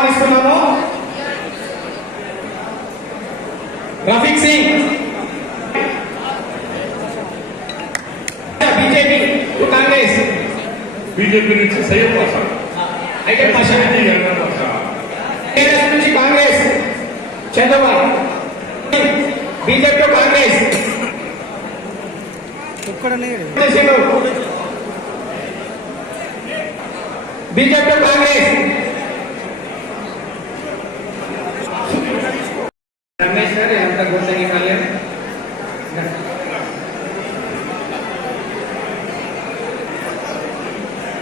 ఆహ్వానిస్తున్నాము Rafiq Singh. BJP Congress. BJP నుంచి సయ్యద్ పాషా. అయితే పాషా. టీఆర్ఎస్ నుంచి కాంగ్రెస్. చంద్రబాబు. బీజేపీ కాంగ్రెస్. బీజేపీ కాంగ్రెస్.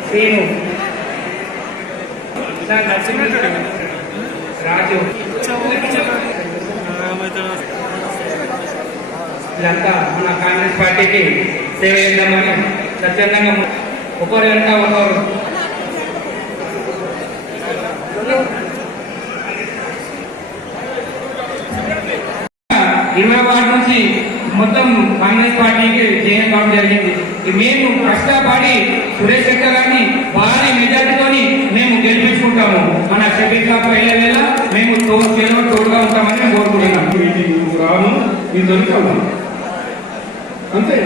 శ్రీను. రాజు. ఇదంతా మన కాంగ్రెస్ పార్టీకి సేవ చేద్దామని స్వచ్ఛందంగా ఒకరు వెంట ఒకరు ఇరవై వార్డు నుంచి మొత్తం కాంగ్రెస్ పార్టీకి జయం కావడం జరిగింది. మేము కష్టపడి సురేష్ శెట్టర్ గారిని భారీ మెజార్టీతోని మేము గెలిపించుకుంటాము. మన షబీర్ వెళ్ళే వేళ మేము తోడు తోడుగా ఉంటామని మేము కోరుకుంటున్నాం. రాను మీ అంతే.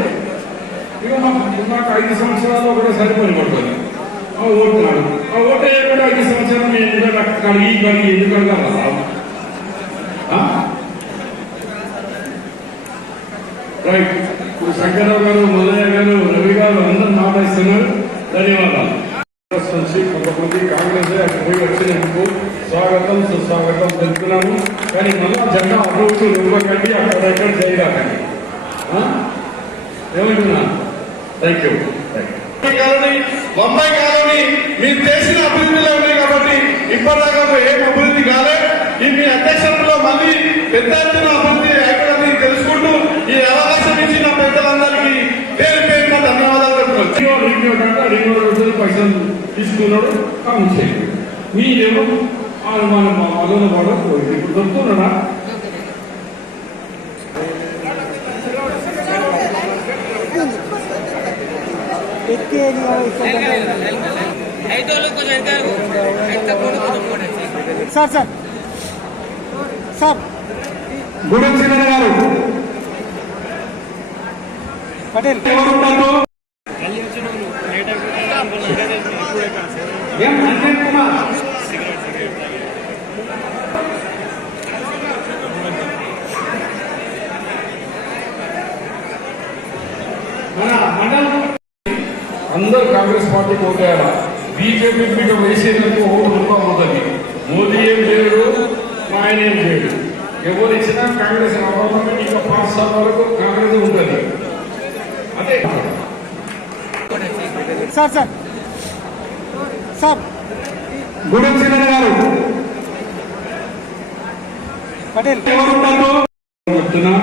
ఇక మాకు ఐదు సంవత్సరాలు కూడా సరిపోయి పడుతుంది. ఆ ఓటు నాడు. ఆ ఓటు వేయకుండా ఐదు సంవత్సరాలు మేము ఎందుకంటే నాకు కలిగి కలిగి ఎందుకు అడగాలా రైట్ శంకరరావు గారు మొదలయ్య గారు రవి గారు అందరూ మాట్లాడుతున్నారు ధన్యవాదాలు. కాంగ్రెస్ నుంచి కొంతమంది కాంగ్రెస్ పోయి వచ్చినందుకు స్వాగతం సుస్వాగతం తెలుపుతున్నాము. కానీ మళ్ళా జెండా అభివృద్ధి ఇవ్వకండి అక్కడ ఎక్కడ చేయరాకండి? ఏమంటున్నా thank you colony Bombay colony మీరు చేసిన అభివృద్ధిలో ఉన్నాయి కాబట్టి ఇప్పటిదాకా ఏం అభివృద్ధి కాలే. ఈ మీ అధ్యక్షతలో మళ్ళీ పెద్ద ఎత్తున అభివృద్ధి పైసలు తీసుకున్నాడు కౌంట్ చేయండి మీరేమో అనుమానం అదన పడదు ఇప్పుడు దొరుకుతున్నాడా sir sir sir Gudem Sridhar garu Patel ఎవరున్నారు ఎం అంజన్ కుమార్ మన మండలం అందరూ కాంగ్రెస్ పార్టీకి ఓటేయాల బీజేపీ మీద వేసేందుకు రూపం ఉంటుంది. మోదీ ఏం చేయడు ఆయన ఏం చేయడు. ఎవరు ఇచ్చినా కాంగ్రెస్ గవర్నమెంట్ ఇంకా పాస్ వరకు కాంగ్రెస్ ఉంటుంది. అదే sir sir. Sir. Gudem Sridhar garu. Patel. చెప్తున్నా.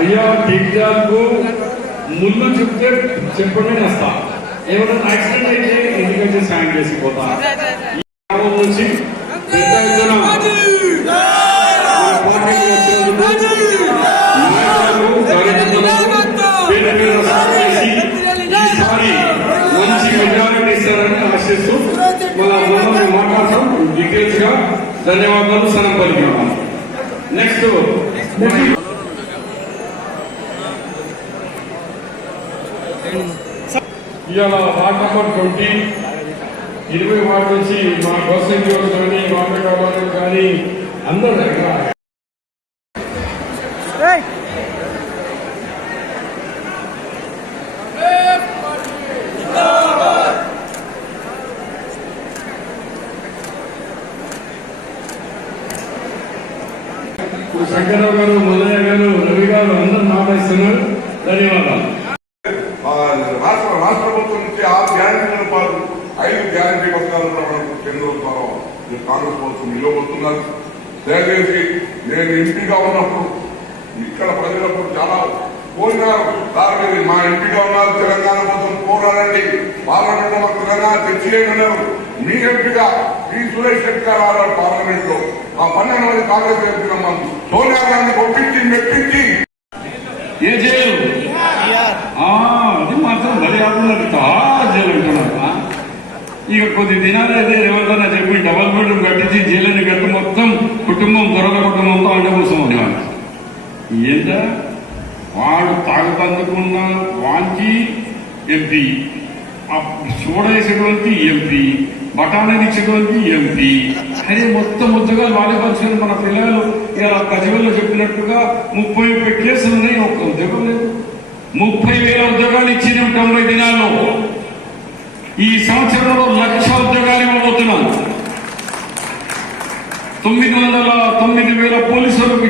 అయ్యా దిగ్జాలకు ముందు చెప్తే చెప్పండి వస్తా. ఏమైనా యాక్సిడెంట్ అయితే ఎందుకంటే సాయం నుంచి చేసి మెజారిటీ ఇస్తారని ఆశిస్తూ ముందు మాట్లాడతాం. డీటెయిల్స్గా ధన్యవాదాలు సనం నెక్స్ట్ ఇవాళ వార్డ్ నెంబర్ ట్వంటీ ఇరవై వార్డు నుంచి మా కోసం కానీ వాటర్ కానీ అందరూ దగ్గర శంకరరావు గారు మొదలయ్య గారు రవి గారు అందరూ మాట్లాడుతున్నారు ధన్యవాదాలు ఆ రాష్ట్ర రాష్ట్ర ప్రభుత్వం నుంచి ఆరు గ్యారంటీలను పాటు ఐదు గ్యారంటీ పథకాలు మనకు కేంద్రం ద్వారా ఈ కాంగ్రెస్ ప్రభుత్వం నిలబడుతున్నారు దయచేసి నేను ఎంపీగా ఉన్నప్పుడు ఇక్కడ ప్రజలకు చాలా కోరినారు. దాని మా ఎంపీగా ఉన్నారు తెలంగాణ కోసం పోరాడండి పార్లమెంట్లో మాకు తెలంగాణ తెచ్చివేయమన్నారు మీ ఎంపీగా ఈ సురేష్ శెట్టి గారు పార్లమెంట్లో ఆ పన్నెండు మంది కాంగ్రెస్ ఎంపీ సోనియా గాంధీ ఒప్పించి మెప్పించి. ఏ ఆ, అది మాత్రం భలే ఆడుతున్నారు ఇక కొద్ది దినాలు అయితే ఎవరికైనా చెప్పి డబల్ బెడ్రూమ్ కట్టించి జైలని కట్టి మొత్తం కుటుంబం దొరల కుటుంబంతో అంటే కోసం ఉండేవాడు. ఏంట వాడు తాగుతందుకున్న వాంచి ఎంపీ. చూడేసేటువంటి ఎంపీ బఠానీలు ఇచ్చేటువంటి ఎంపీ. అరే మొత్తం ముద్దుగా వాళ్ళే పరిచయం మన పిల్లలు. ఇలా ప్రజల్లో చెప్పినట్టుగా ముప్పై ముప్పై కేసులు ఉన్నాయి ఒక్క ఉద్యోగం లేదు. ముప్పై వేల ఉద్యోగాలు ఇచ్చిన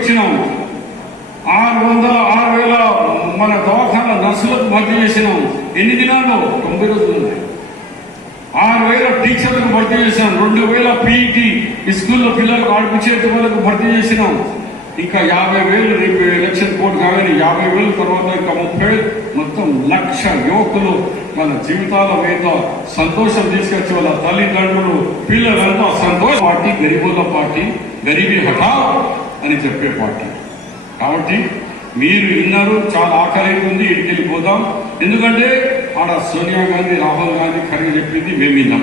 ఇచ్చినాం ఆరు వందల ఆరు వేల మన దవాఖాన నర్సులకు భర్తీ చేసినాం. ఎన్ని దినాల్లో? తొంభై రోజులు ఆరు వేల టీచర్లకు భర్తీ చేసినాం. రెండు వేల పీఈటీ స్కూల్లో పిల్లలకు ఆడిపించేటి వాళ్ళకు భర్తీ చేసినాం. ఇంకా యాభై వేలు రేపు ఎలక్షన్ కోడ్ కావాలి యాభై వేలు తర్వాత ఇంకా ముప్పై వేలు మొత్తం లక్ష యువకులు మన జీవితాల మీద సంతోషం తీసుకొచ్చి వాళ్ళ తల్లిదండ్రులు పిల్లలంతా సంతోష. పార్టీ గరీబుల పార్టీ గరీబీ హఠావ్ అని చెప్పే పార్టీ కాబట్టి మీరు విన్నారు చాలా ఆకలి ఉంది ఇంటికి వెళ్ళిపోదాం ఎందుకంటే ఆడ సోనియా గాంధీ రాహుల్ గాంధీ ఖర్గే చెప్పింది మేము విన్నాం.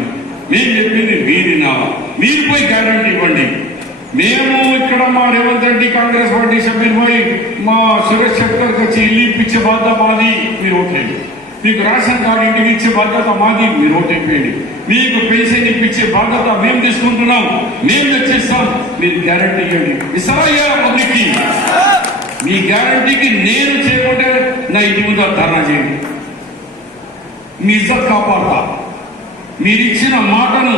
మేము చెప్పింది మీరు విన్నావా? మీరు పోయి గ్యారంటీ ఇవ్వండి. మేము ఇక్కడ మా రేవంత్ రెడ్డి కాంగ్రెస్ పార్టీ సభ్యులు పోయి మా సురేష్ శెట్కర్కి వచ్చి ఇల్లు ఇప్పించే బాధ మాది. మీరు ఓట్లేదు. మీకు రేషన్ కార్డు ఇంటికి ఇచ్చే బాధ్యత మాది మీరు ఓటైపోయింది మీకు పెన్షన్ ఇప్పించే బాధ్యత మేము తీసుకుంటున్నాం. మేము తెచ్చిస్తాం. మీరు గ్యారంటీ ఇవ్వండి. ఇస్తారా పబ్లిక్కి మీ గ్యారంటీకి నేను చేయకుంటే నా ఇంటి ముందు ధర్నా చేయండి. మీ ఇజ్జత్ కాపాడతా. మీరిచ్చిన మాటను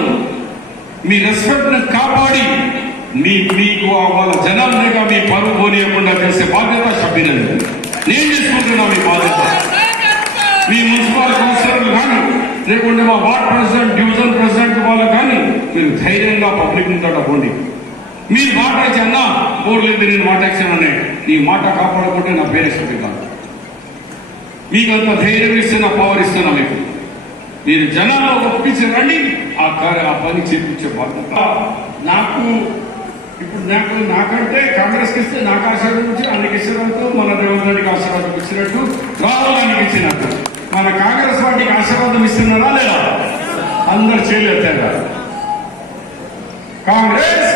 మీ రెస్పెక్ట్ని కాపాడి మీ మీకు వాళ్ళ జనాలుగా మీ పరువు పోనీయకుండా చేసే బాధ్యత సభ్యులండి నేను తీసుకుంటున్నా మీ బాధ్యత. మీ మున్సిపల్ కౌన్సిలర్లు కానీ లేకుంటే మా వార్డ్ ప్రెసిడెంట్ డివిజన్ ప్రెసిడెంట్ వాళ్ళు కానీ మీరు ధైర్యంగా పబ్లిక్ ముందట పోండి. మీరు మాట చెన్నా పోర్లేదు నేను మాట ఇచ్చానని ఈ మాట కాపాడుకుంటే నా పేరే సభ్యుతాను మీకు అంత ధైర్యం ఇస్తే నా పవర్ ఇస్తున్నా మీకు. మీరు జనాల్లో ఒప్పించి రండి ఆ కార్య ఆ పని చేపించే బాధ్యత. నాకు ఇప్పుడు నాకు నాకంటే కాంగ్రెస్కి ఇస్తే నాకు ఆశీర్వదించి ఇచ్చి ఇచ్చినట్టు మన రేవంత్ రెడ్డికి ఆశీర్వాదం ఇచ్చినట్టు రాహుల్ గాంధీకి ఇచ్చినట్టు. మన కాంగ్రెస్ పార్టీకి ఆశీర్వాదం ఇస్తున్నారా లేదా? అందరు చేయలేదు కాంగ్రెస్!